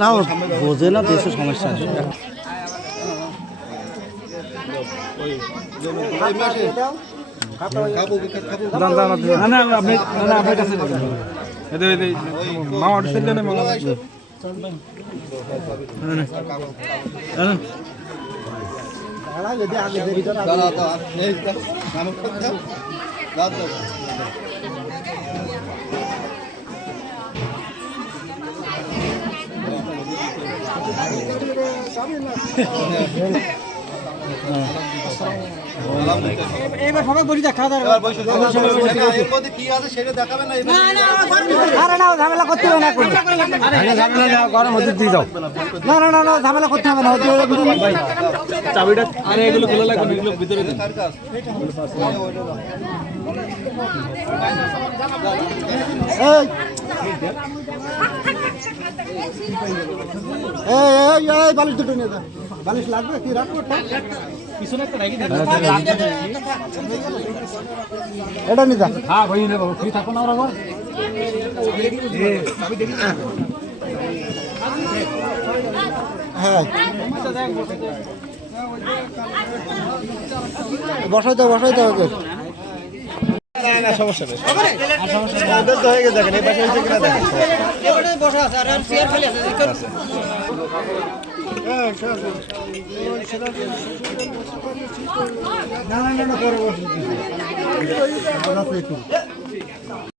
না বোঝে না দেশের সমস্যা আছে। এবার সবাই বসে যাক, খাওয়া দাওয়া ঝামেলা করতে হবে না, গরম হতে দিয়ে দাও। না ঝামেলা করতে হবে না। চাবিটা আরে এগুলো খোলা লাগবে, এগুলো ভিতরে দিন। বালিশ দুটো নিয়ে যা। বালিশ লাগবে কি রাখবো? এটা নিয়ে যা। হ্যাঁ ভাই নেবো, ফ্রি থাকো না ওরা। হ্যাঁ বসাই দাও ওকে। সমস্যা নেই, তো হয়ে গেছে। দেখেন এই পাশে হয়েছে কিনা দেখেন। না পরে বসে